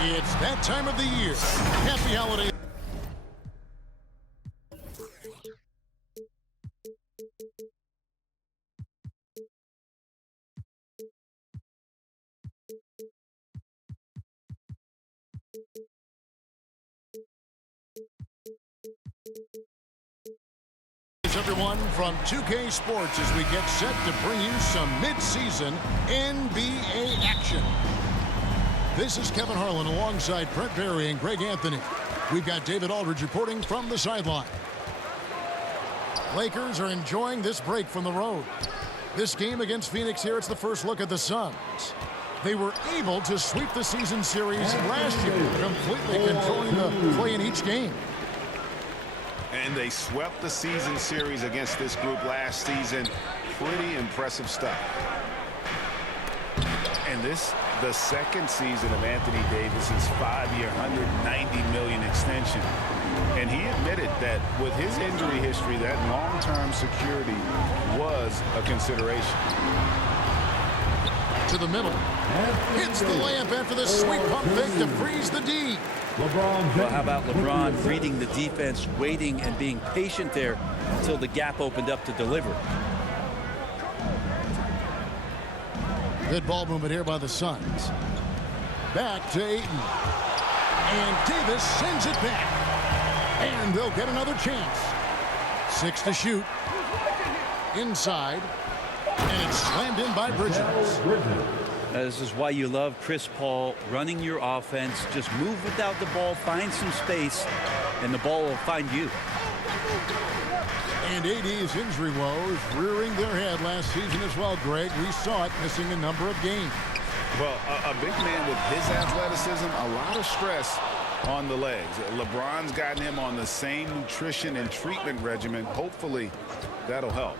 It's that time of the year. Happy holiday. Everyone from 2K Sports as we get set to bring you some mid-season NBA action. This is Kevin Harlan alongside Brent Barry and Greg Anthony. We've got David Aldridge reporting from the sideline. Lakers are enjoying this break from the road. This game against Phoenix here, it's the first look at the Suns. They were able to sweep the season series last year, completely controlling the play in each game. And they swept the season series against this group last season. Pretty impressive stuff. And this, the second season of Anthony Davis's 5-year, $190 million extension. And he admitted that with his injury history, that long-term security was a consideration. To the middle. Hits the layup after the sweep pump fake to freeze the D. Well, how about LeBron reading the defense, waiting and being patient there until the gap opened up to deliver. Good ball movement here by the Suns. Back to Ayton. And Davis sends it back. And they'll get another chance. 6 to shoot. Inside. And it's slammed in by Bridges. This is why you love Chris Paul running your offense. Just move without the ball, find some space, and the ball will find you. And AD's injury woes rearing their head last season as well, Greg. We saw it missing a number of games. Well, a big man with his athleticism, a lot of stress on the legs. LeBron's gotten him on the same nutrition and treatment regimen. Hopefully, that'll help.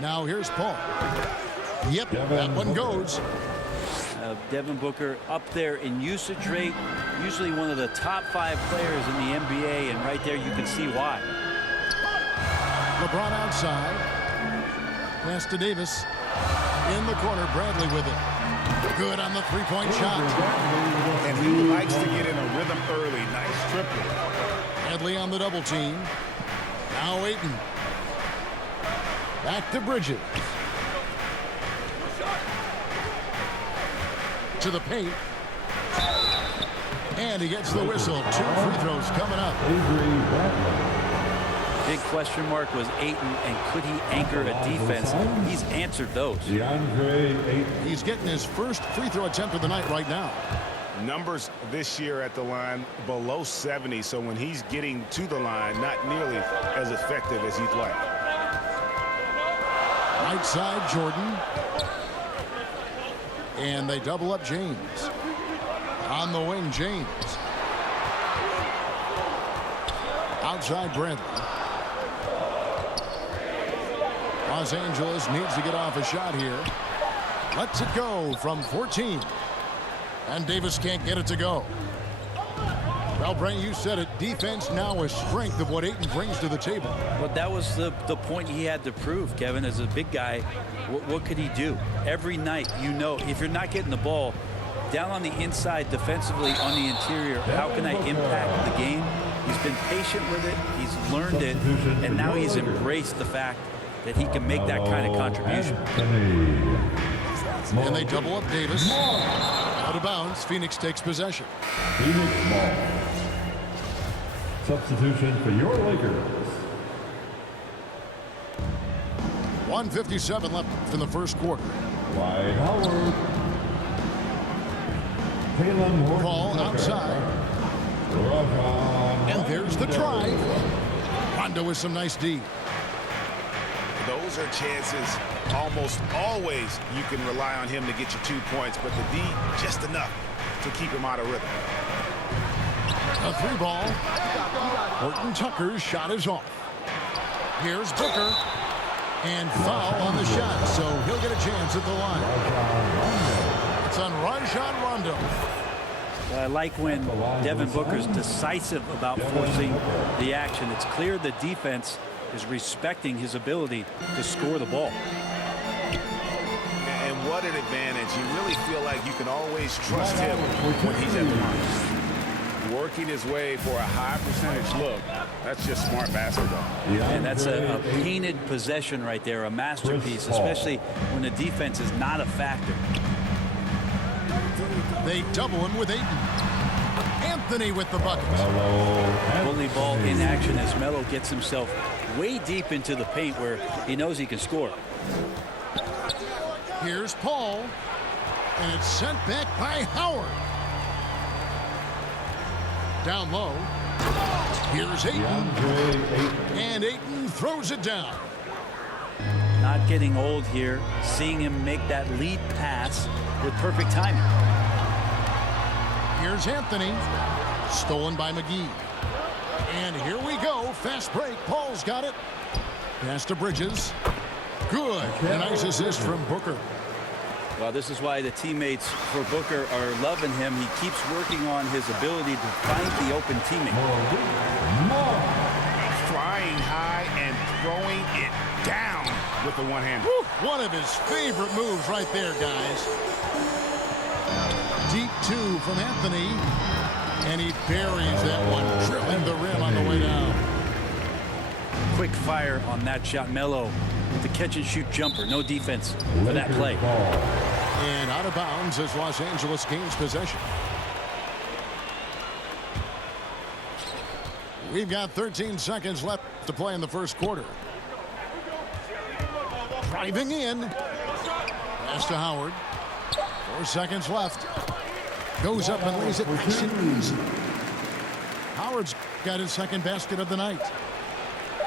Now here's Paul. Yep, that one goes. Devin Booker up there in usage rate, usually one of the top 5 players in the NBA, and right there you can see why. LeBron outside. Pass to Davis. In the corner, Bradley with it. Good on the three-point shot. And he likes to get in a rhythm early. Nice triple. Bradley on the double team. Now Ayton. Back to Bridges. To the paint. And he gets the whistle. 2 free throws coming up. Big question mark was Ayton, and could he anchor a defense? He's answered those. He's getting his first free throw attempt of the night right now. Numbers this year at the line below 70, so when he's getting to the line, not nearly as effective as he'd like. Right side, Jordan. And they double up James. On the wing, James. Outside, Bradley. Los Angeles needs to get off a shot here. Lets it go from 14. And Davis can't get it to go. Well, Brent, you said it. Defense now a strength of what Ayton brings to the table. But that was the point he had to prove, Kevin. As a big guy, what could he do? Every night, you know, if you're not getting the ball down on the inside defensively on the interior, how can I impact the game? He's been patient with it. He's learned it. And now he's embraced the fact that he can make that kind of contribution. And they double up Davis. Out of bounds. Phoenix takes possession. Phoenix ball. Substitution for your Lakers. 1:57 left in the first quarter. Dwight Howard. Paul outside. And there's the drive. Rondo with some nice D. Those are chances almost always you can rely on him to get you 2 points, but the D just enough to keep him out of rhythm. A 3 ball. Horton Tucker's shot is off. Here's Booker. And foul on the shot, so he'll get a chance at the line. It's on Rajon Rondo. I like when Devin Booker's decisive about forcing the action. It's clear the defense is respecting his ability to score the ball. And what an advantage. You really feel like you can always trust him when he's at the line. Working his way for a high percentage look. That's just smart basketball. And that's a painted possession right there, a masterpiece, especially when the defense is not a factor. They double him with Ayton. Anthony with the bucket. Bully ball in action as Melo gets himself way deep into the paint where he knows he can score. Here's Paul. And it's sent back by Howard. Down low. Here's Ayton. And Ayton throws it down. Not getting old here. Seeing him make that lead pass with perfect timing. Here's Anthony. Stolen by McGee. And here we go. Fast break. Paul's got it. Pass to Bridges. Good. A nice assist from Booker. Well, this is why the teammates for Booker are loving him. He keeps working on his ability to find the open teammate. Flying high and throwing it down with the one-hand. One of his favorite moves right there, guys. Deep two from Anthony. And he buries that one, drilling the rim on the way down. Quick fire on that shot. Melo with the catch-and-shoot jumper. No defense for that play. And out of bounds as Los Angeles gains possession. We've got 13 seconds left to play in the first quarter. Driving in. Pass to Howard. 4 seconds left. Goes up and lays it nice and easy. Howard's got his second basket of the night.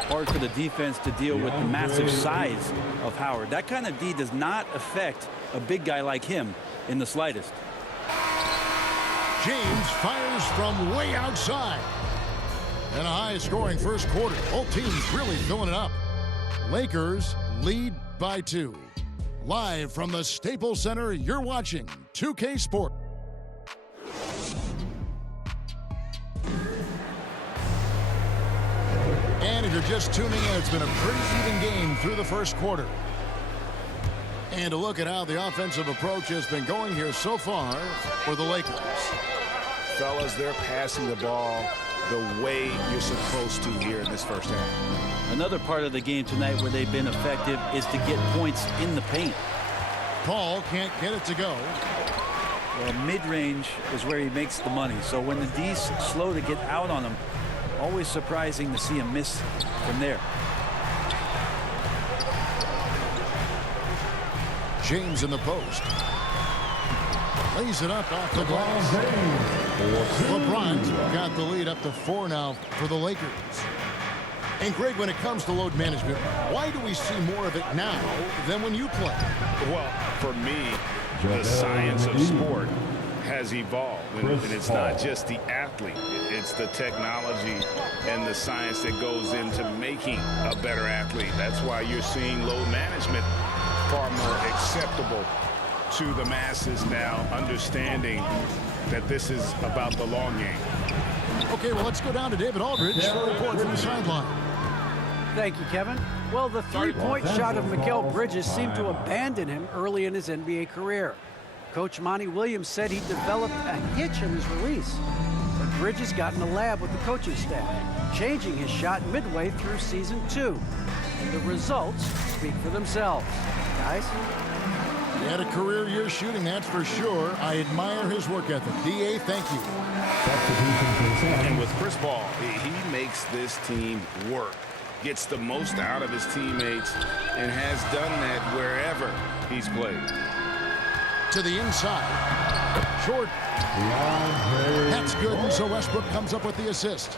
Hard for the defense to deal with the massive size of Howard. That kind of D does not affect a big guy like him in the slightest. James fires from way outside. And a high-scoring first quarter. Both teams really filling it up. Lakers lead by 2. Live from the Staples Center, you're watching 2K Sport. And if you're just tuning in, it's been a pretty even game through the first quarter. And to look at how the offensive approach has been going here so far for the Lakers. Fellas, they're passing the ball the way you're supposed to here in this first half. Another part of the game tonight where they've been effective is to get points in the paint. Paul can't get it to go. Well, mid-range is where he makes the money. So when the D's slow to get out on him, always surprising to see him miss from there. James in the post. Lays it up off the glass. LeBron's got the lead up to 4 now for the Lakers. And Greg, when it comes to load management, why do we see more of it now than when you play? Well, for me, the science of sport has evolved. And it's not just the athlete. It's the technology and the science that goes into making a better athlete. That's why you're seeing load management far more acceptable to the masses now, understanding that this is about the long game. Okay, well, let's go down to David Aldridge for a report from the sideline. Thank you, Kevin. Well, the three-point shot of Mikal Bridges seemed to abandon him early in his NBA career. Coach Monty Williams said he developed a hitch in his release. But Bridges got in the lab with the coaching staff, changing his shot midway through season 2. And the results speak for themselves. Guys? He had a career year shooting, that's for sure. I admire his work ethic. D.A., thank you. And with Chris Paul, he makes this team work, gets the most out of his teammates, and has done that wherever he's played. To the inside. Jordan. That's good, and so Westbrook comes up with the assist.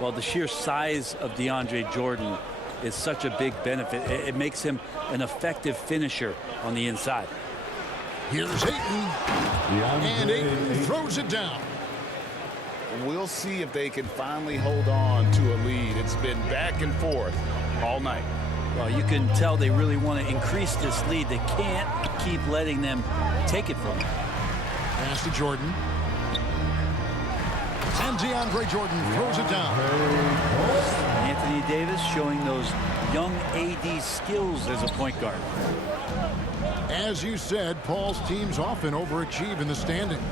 Well, the sheer size of DeAndre Jordan is such a big benefit. It makes him an effective finisher on the inside. Here's Ayton. And Ayton throws it down. We'll see if they can finally hold on to a lead. It's been back and forth all night. Well, you can tell they really want to increase this lead. They can't keep letting them take it from them. Pass to Jordan. And DeAndre Jordan throws it down. Anthony Davis showing those young AD skills as a point guard. As you said, Paul's teams often overachieve in the standings.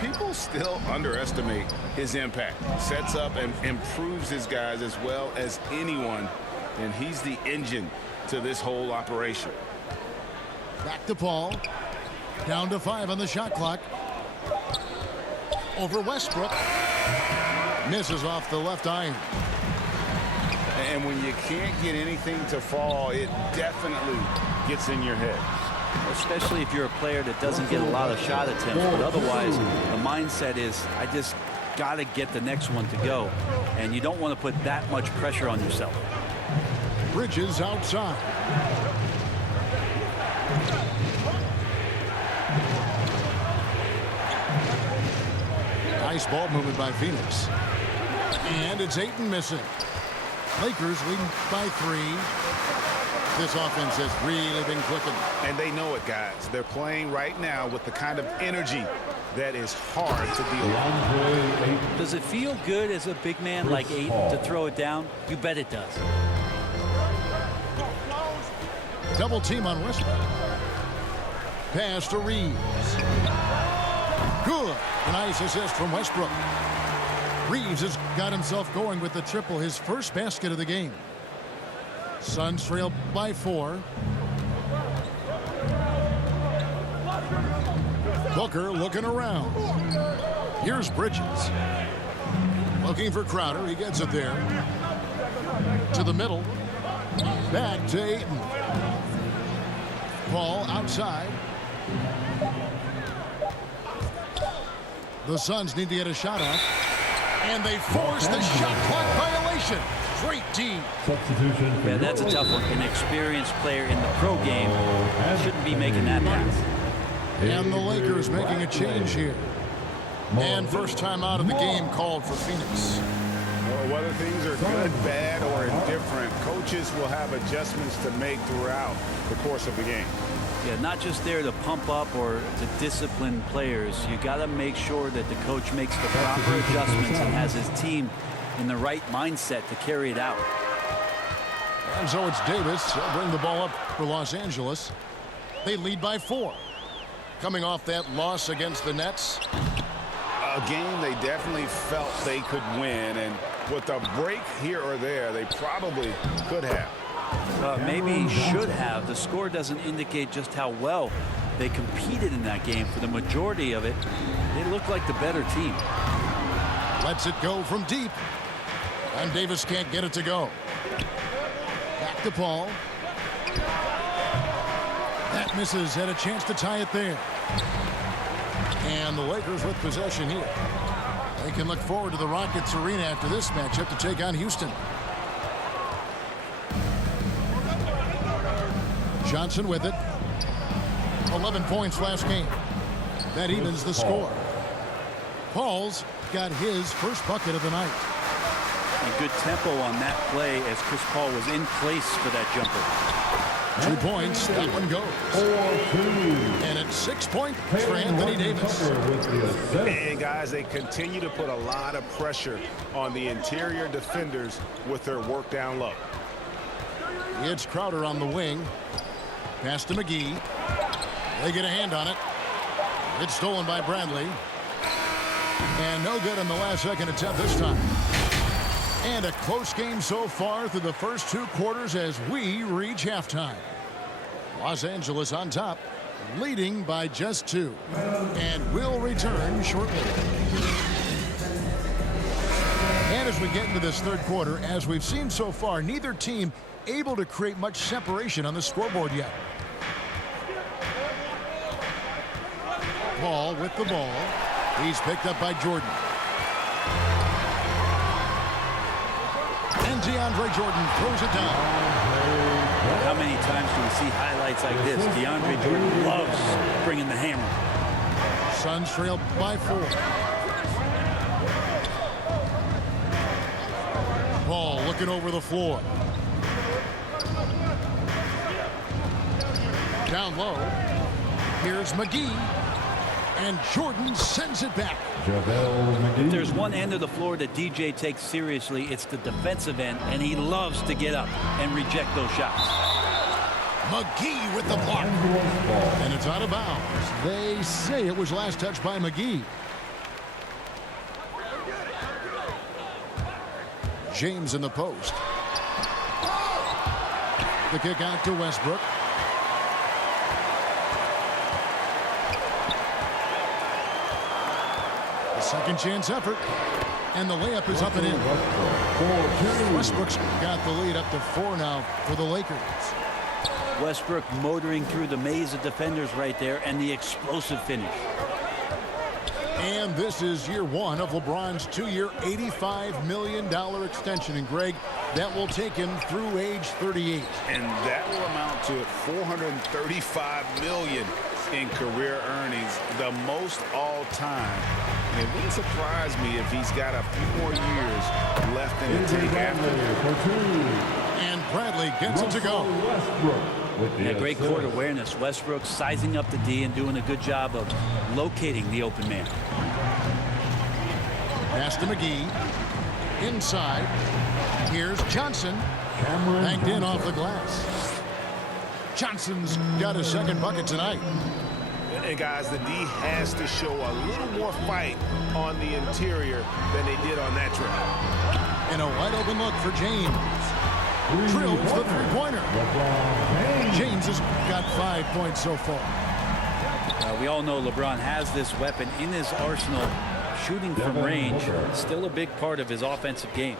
People still underestimate his impact. Sets up and improves his guys as well as anyone, and he's the engine to this whole operation. Back to Paul. Down to 5 on the shot clock. Over Westbrook. Misses off the left iron. And when you can't get anything to fall, it definitely gets in your head. Especially if you're a player that doesn't get a lot of shot attempts, but otherwise the mindset is, I just got to get the next one to go, and you don't want to put that much pressure on yourself. Bridges outside. Nice ball movement by Phoenix. And it's Ayton missing. Lakers leading by 3. This offense has really been clicking. And they know it, guys. They're playing right now with the kind of energy that is hard to deal with. Does it feel good as a big man like Ayton to throw it down? You bet it does. Double team on Westbrook. Pass to Reeves. Good. Nice assist from Westbrook. Reeves has got himself going with the triple, his first basket of the game. Suns trail by 4. Booker looking around. Here's Bridges. Looking for Crowder. He gets it there. To the middle. Back to Ayton. Paul outside. The Suns need to get a shot up. And they force the shot clock violation. Great team. Substitution. Yeah, that's a tough one. An experienced player in the pro game shouldn't be making that pass. And the Lakers making a change here. And first time out of the game called for Phoenix. Well, whether things are good, bad, or indifferent, coaches will have adjustments to make throughout the course of the game. Yeah, not just there to pump up or to discipline players. You got to make sure that the coach makes the proper adjustments and has his team in the right mindset to carry it out. And so it's Davis. He'll bring the ball up for Los Angeles. They lead by 4. Coming off that loss against the Nets. A game they definitely felt they could win, and with a break here or there, they probably could have. Maybe should have. The score doesn't indicate just how well they competed in that game. For the majority of it, they looked like the better team. Lets it go from deep. And Davis can't get it to go. Back to Paul. That misses. Had a chance to tie it there. And the Lakers with possession here. They can look forward to the Rockets arena after this matchup to take on Houston. Johnson with it. 11 points last game. That evens the score. Paul's got his first bucket of the night. And good tempo on that play as Chris Paul was in place for that jumper. 2 points. That one goes. 4-2. And it's 6-point for Anthony Davis. And guys, they continue to put a lot of pressure on the interior defenders with their work down low. It's Crowder on the wing. Pass to McGee. They get a hand on it. It's stolen by Bradley. And no good on the last second attempt this time. And a close game so far through the first 2 quarters as we reach halftime. Los Angeles on top, leading by just 2. And we'll return shortly. And as we get into this third quarter, as we've seen so far, neither team able to create much separation on the scoreboard yet. Paul with the ball. He's picked up by Jordan. And DeAndre Jordan throws it down. How many times do we see highlights like this? DeAndre Jordan loves bringing the hammer. Suns trail by 4. Paul looking over the floor. Down low. Here's McGee. And Jordan sends it back. If there's one end of the floor that DJ takes seriously, it's the defensive end, and he loves to get up and reject those shots. McGee with the block. And it's out of bounds. They say it was last touched by McGee. James in the post. The kick out to Westbrook. A second chance effort. And the layup is up and in. Westbrook's got the lead up to 4 now for the Lakers. Westbrook motoring through the maze of defenders right there, and the explosive finish. And this is year 1 of LeBron's 2-year, $85 million extension. And Greg, that will take him through age 38. And that will amount to $435 million in career earnings, the most all time. And it wouldn't surprise me if he's got a few more years left in the tank after that. And Bradley gets it to go. Yeah, great court awareness. Westbrook sizing up the D and doing a good job of locating the open man. Pass to McGee. Inside. Here's Johnson. Banked in off the glass. Johnson's got his second bucket tonight. And guys, the D has to show a little more fight on the interior than they did on that trip. And a wide open look for James. Drills the three-pointer. James has got 5 points so far. We all know LeBron has this weapon in his arsenal. Shooting from range, still a big part of his offensive game.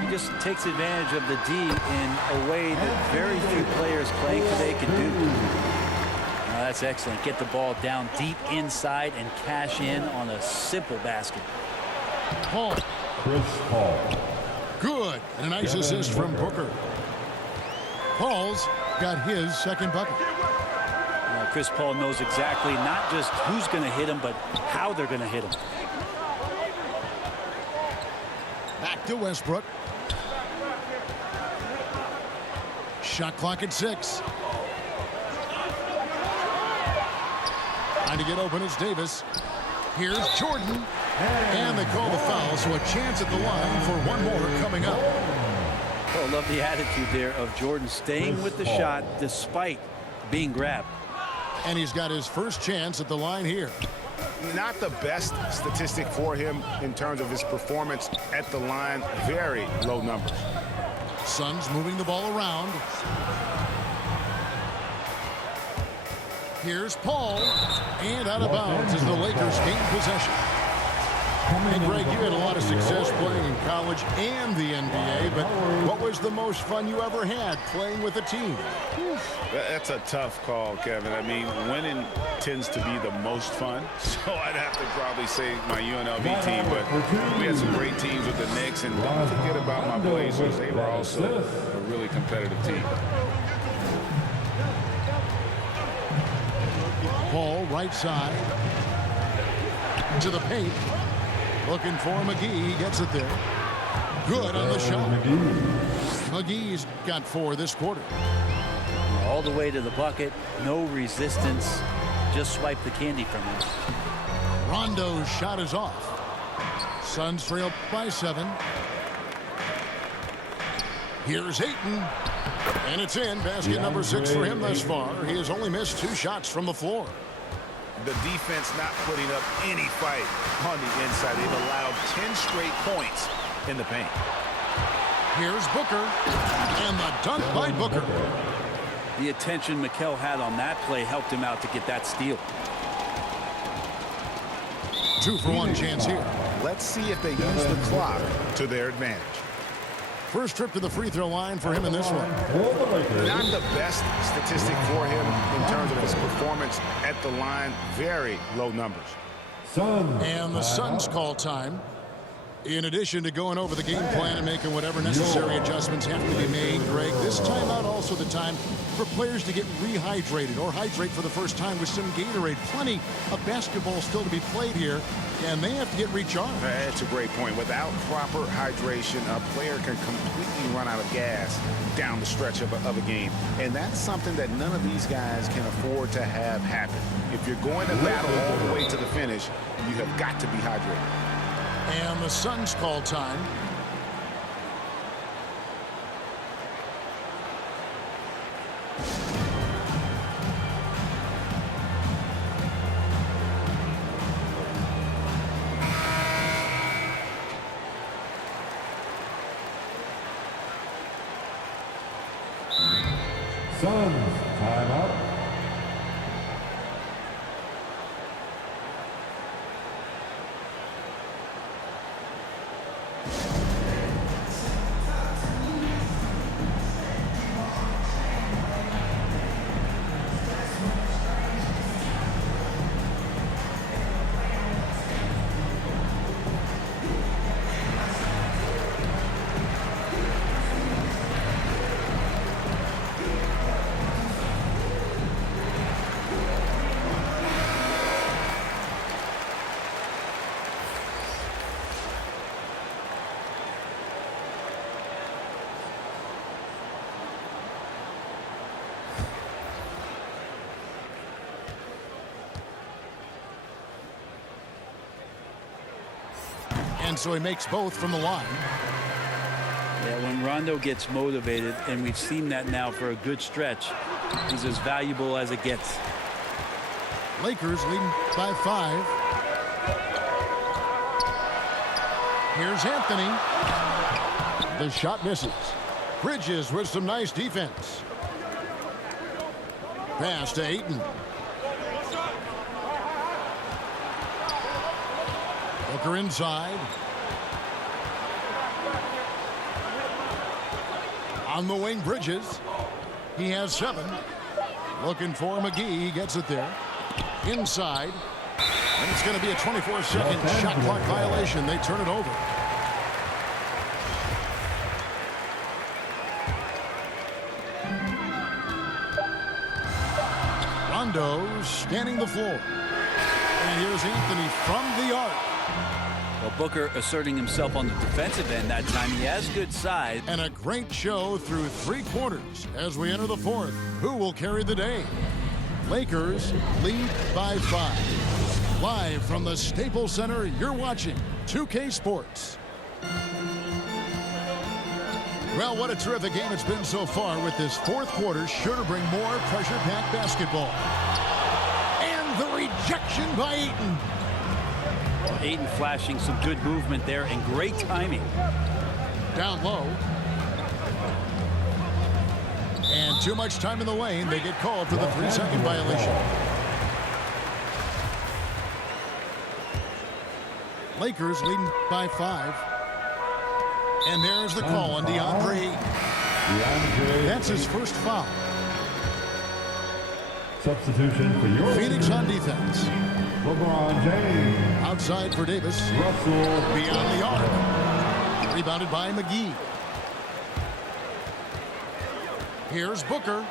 He just takes advantage of the D in a way that very few players playing today can do. That's excellent. Get the ball down deep inside and cash in on a simple basket. Paul. Chris Paul. Good. And a nice assist from Booker. Paul's got his second bucket. Chris Paul knows exactly not just who's going to hit him, but how they're going to hit him. Back to Westbrook. Shot clock at 6. Trying to get open is Davis. Here's Jordan. And they call the foul, so a chance at the line for one more coming up. Oh, love the attitude there of Jordan staying with the shot despite being grabbed. And he's got his first chance at the line here. Not the best statistic for him in terms of his performance at the line. Very low numbers. Suns moving the ball around. Here's Paul. And out of bounds as the Lakers gain possession. And Greg, you had a lot of success playing in college and the NBA, but what was the most fun you ever had playing with a team? That's a tough call, Kevin. I mean, winning tends to be the most fun, so I'd have to probably say my UNLV team, but we had some great teams with the Knicks, and don't forget about my Blazers. They were also a really competitive team. Paul, right side. To the paint. Looking for McGee. He gets it there. Good on the shot. McGee's got 4 this quarter. All the way to the bucket. No resistance. Just swipe the candy from him. Rondo's shot is off. Suns trail by 7. Here's Ayton. And it's in. Basket number 6 for him thus far. He has only missed 2 shots from the floor. The defense not putting up any fight on the inside. They've allowed 10 straight points in the paint. Here's Booker. And the dunk by Booker. The attention Mikel had on that play helped him out to get that steal. 2-for-1 chance here. Let's see if they use the clock to their advantage. First trip to the free throw line for him in this one. Not the best statistic for him in terms of his performance at the line. Very low numbers. And the Suns call time. In addition to going over the game plan and making whatever necessary adjustments have to be made, Greg, this timeout also the time for players to get rehydrated or hydrate for the first time with some Gatorade. Plenty of basketball still to be played here, and they have to get recharged. That's a great point. Without proper hydration, a player can completely run out of gas down the stretch of a game. And that's something that none of these guys can afford to have happen. If you're going to battle all the way to the finish, you have got to be hydrated. And the Suns call time. Suns, timeout. And so he makes both from the line. Yeah, when Rondo gets motivated, and we've seen that now for a good stretch, he's as valuable as it gets. Lakers leading by 5. Here's Anthony. The shot misses. Bridges with some nice defense. Pass to Ayton. Booker inside. On the wing, Bridges. He has 7. Looking for McGee. He gets it there. Inside. And it's going to be a 24-second shot clock violation. They turn it over. Rondo scanning the floor. And here's Anthony from the arc. Well, Booker asserting himself on the defensive end that time. He has good size. And a great show through 3 quarters as we enter the 4th. Who will carry the day? Lakers lead by 5. Live from the Staples Center, you're watching 2K Sports. Well, what a terrific game it's been so far, with this 4th quarter sure to bring more pressure-packed basketball. And the rejection by Ayton. Ayton flashing some good movement there and great timing. Down low. And too much time in the lane. They get called for the 3-second violation. Lakers leading by 5. And there's the call on DeAndre Ayton. That's his first foul. Substitution for your Phoenix on defense. LeBron James. Outside for Davis. Russell. Beyond the arc. Rebounded by McGee. Here's Booker.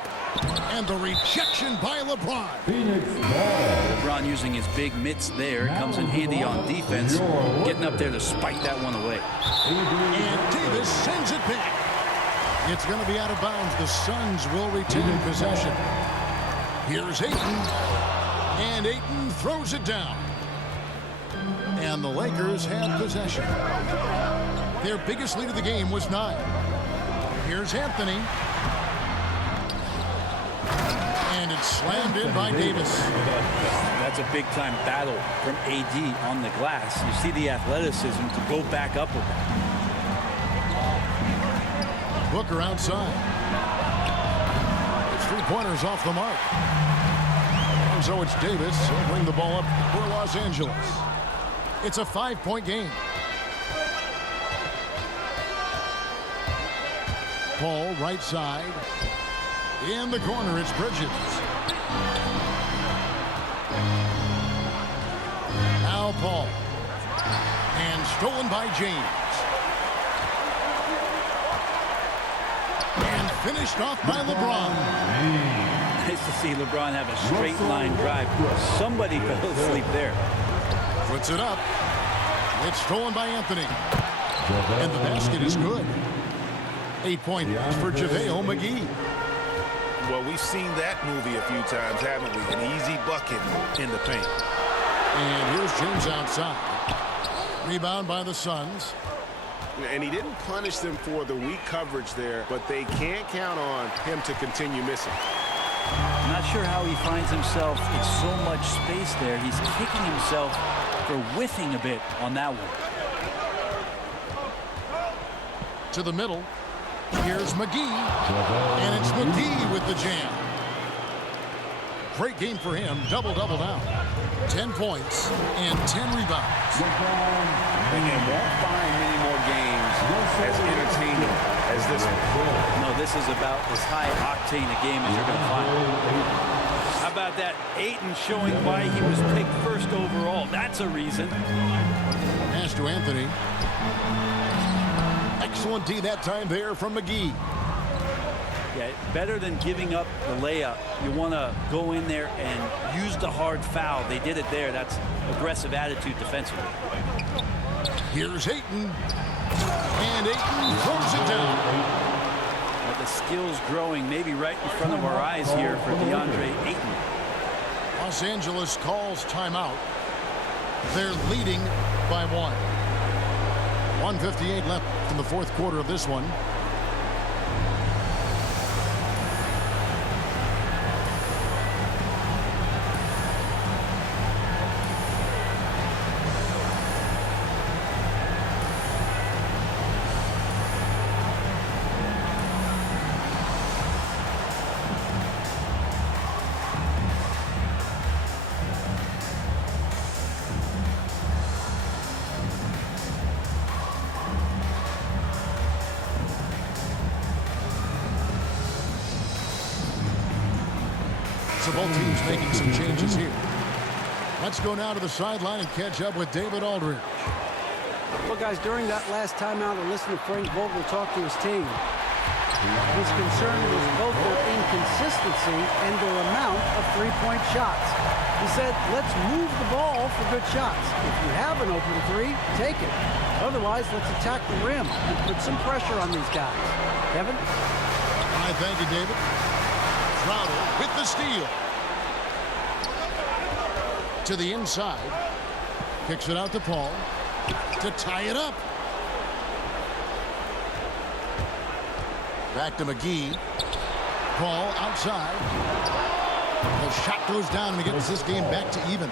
And the rejection by LeBron. Phoenix ball. LeBron using his big mitts there. Comes in handy on defense. Getting up there to spike that one away. And Davis sends it back. It's going to be out of bounds. The Suns will retain possession. Here's Ayton. And Ayton throws it down. And the Lakers have possession. Their biggest lead of the game was 9. Here's Anthony. And it's slammed in by Davis. That's a big-time battle from AD on the glass. You see the athleticism to go back up with that. Booker outside. It's 3-pointers off the mark. And so it's Davis. He'll bring the ball up for Los Angeles. It's a 5-point game. Paul right side. In the corner, it's Bridges. Now Paul. And stolen by James. And finished off by LeBron. Nice to see LeBron have a straight line drive. Somebody fell asleep there. Puts it up. It's stolen by Anthony. And the basket is good. 8 points for JaVale McGee. Well, we've seen that movie a few times, haven't we? An easy bucket in the paint. And here's James outside. Rebound by the Suns. And he didn't punish them for the weak coverage there, but they can't count on him to continue missing. I'm not sure how he finds himself in so much space there. He's kicking himself for whiffing a bit on that one. To the middle. Here's McGee, and it's McGee with the jam. Great game for him, double-double now. 10 points and 10 rebounds. And won't find many more games as entertaining as this one. No, this is about as high-octane a game as you're going to find. How about that? Ayton showing why he was picked first overall. That's a reason. Pass to Anthony. Excellent D that time there from McGee. Yeah, better than giving up the layup. You want to go in there and use the hard foul. They did it there. That's aggressive attitude defensively. Here's Ayton. And Ayton throws it down. The skills growing maybe right in front of our eyes here for DeAndre Ayton. Los Angeles calls timeout. They're leading by 1. 1:58 left in the fourth quarter of this one. So both teams making some changes here. Let's go now to the sideline and catch up with David Aldridge. Well, guys, during that last timeout, I listened to Frank Vogel talk to his team. His concern was both their inconsistency and their amount of three-point shots. He said, let's move the ball for good shots. If you have an open three, take it. Otherwise, let's attack the rim and put some pressure on these guys. Kevin? All right, thank you, David. Crowder with the steal. To the inside. Kicks it out to Paul to tie it up. Back to McGee. Paul outside. The shot goes down and he gets this game back to even.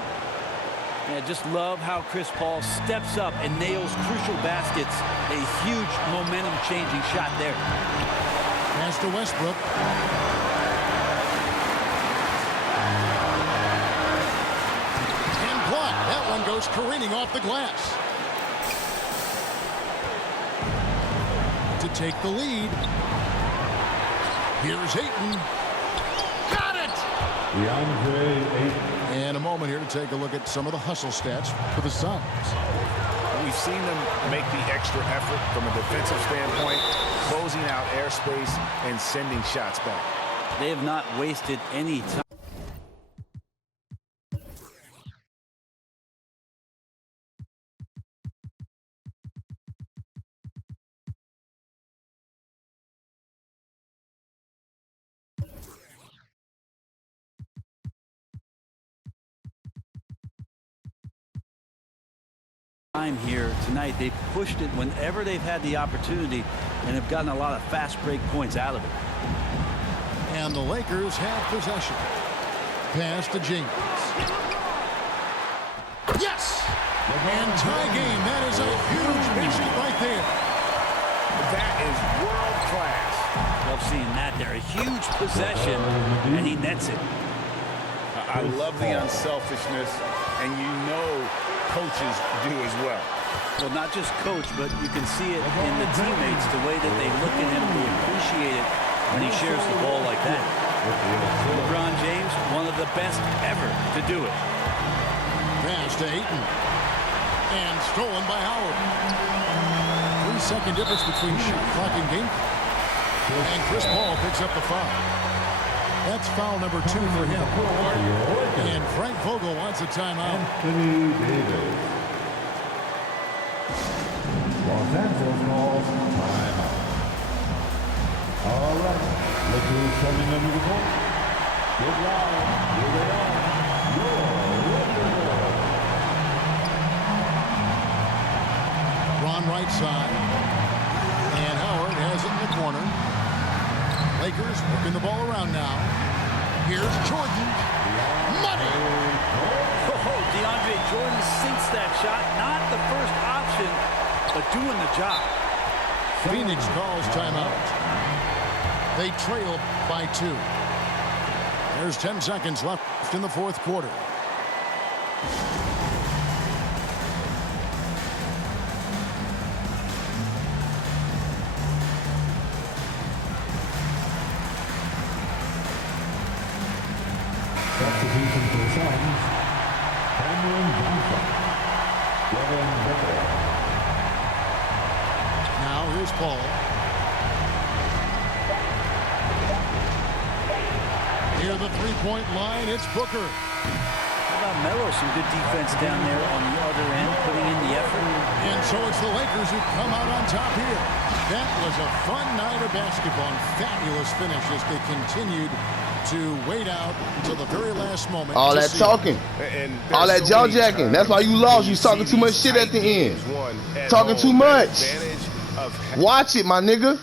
Yeah, just love how Chris Paul steps up and nails crucial baskets. A huge momentum-changing shot there. Pass to Westbrook. And blocked. That one goes careening off the glass. To take the lead. Here's Ayton. Got it! DeAndre Ayton. And a moment here to take a look at some of the hustle stats for the Suns. We've seen them make the extra effort from a defensive standpoint, closing out airspace and sending shots back. They have not wasted any time. Here tonight. They've pushed it whenever they've had the opportunity and have gotten a lot of fast break points out of it. And the Lakers have possession. Pass to James. Yes! And tie game. That is a huge basket right there. That is world class. Love seeing that there. A huge possession, and he nets it. I love the unselfishness, and you know coaches do as well. Well, not just coach, but you can see it in the teammates, the way that they look at him, they appreciate it when he shares the ball like that. LeBron James, one of the best ever to do it. Pass to Ayton. And stolen by Howard. 3-second difference between shot clock and game. And Chris Paul picks up the foul. That's foul number 2 for him. And Frank Vogel wants a timeout. Anthony Davis. Los Angeles calls timeout. All right. Look who's coming under the court. Good round. Here they are. Ron right side. And Howard has it in the corner. Lakers working the ball around now. Here's Jordan. Money! Oh, DeAndre Jordan sinks that shot. Not the first option, but doing the job. Phoenix calls timeout. They trail by 2. There's 10 seconds left in the fourth quarter. Substitution for the Suns. Cameron Johnson. Devin Booker. Now here's Paul. Near the three-point line, it's Booker. How about Melo? Some good defense down there on the other end, putting in the effort. And so it's the Lakers who come out on top here. That was a fun night of basketball and fabulous finish as they continued to wait out until the very last moment. All that talking, all that jaw jacking. That's why you lost. You talking too much shit at the end. Talking too much. Watch it, my nigga.